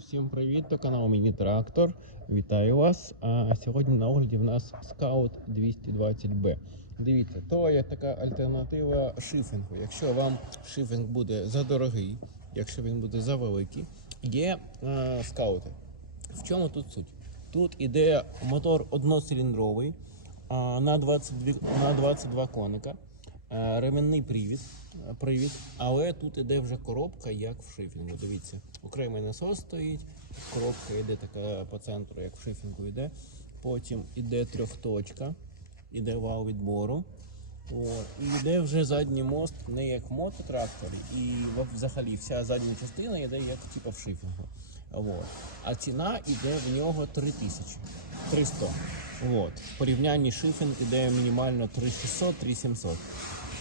всім привіт! То канал Міні Трактор. Вітаю вас. А сьогодні на огляді в нас Scout 220B. Дивіться, то є така альтернатива шифінгу. Якщо вам шифінг буде задорогий, якщо він буде завеликий, є е, скаути. В чому тут суть? Тут іде мотор одноциліндровий на 22, на 22 коника, а, ременний привід, привід, але тут іде вже коробка, як в шифінгу. Дивіться, окремий насос стоїть, коробка йде така по центру, як в шифінгу йде. Потім іде трьохточка, іде вал відбору. От. І йде вже задній мост, не як в мототракторі, і взагалі вся задня частина йде як типу в шифінгу. Вот. А ціна йде в нього 3000. 300. Вот. В порівнянні шифінг іде мінімально 3600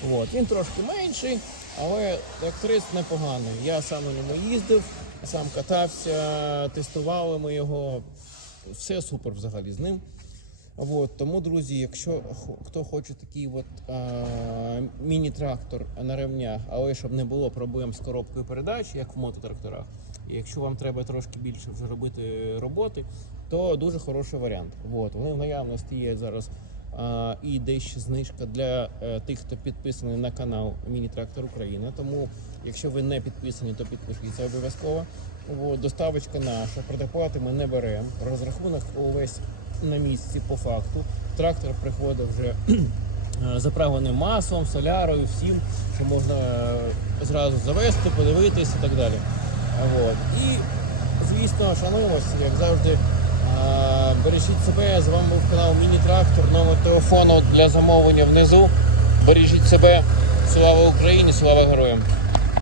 3700. Вот. Він трошки менший, але як 30 непоганий. Я сам на ньому їздив, сам катався, тестували ми його. Все супер взагалі з ним. Вот, тому, друзі, якщо хто хоче такий от, а, міні-трактор на ремнях, але щоб не було проблем з коробкою передач, як в мототракторах, і якщо вам треба трошки більше вже робити роботи, то дуже хороший варіант. Вот, вони в наявності є зараз. І дещо знижка для е, тих, хто підписаний на канал Міні-Трактор Україна. Тому, якщо ви не підписані, то підпишіться обов'язково. Доставочка наша, предоплати ми не беремо. Розрахунок увесь на місці по факту. Трактор приходить вже е, заправленим маслом, солярою, всім, що можна е, зразу завести, подивитись і так далі. От. І, звісно, шануємося, як завжди. Бережіть себе, з вами був канал Міні-Трактор, номер телефону для замовлення внизу. Бережіть себе. Слава Україні, слава героям!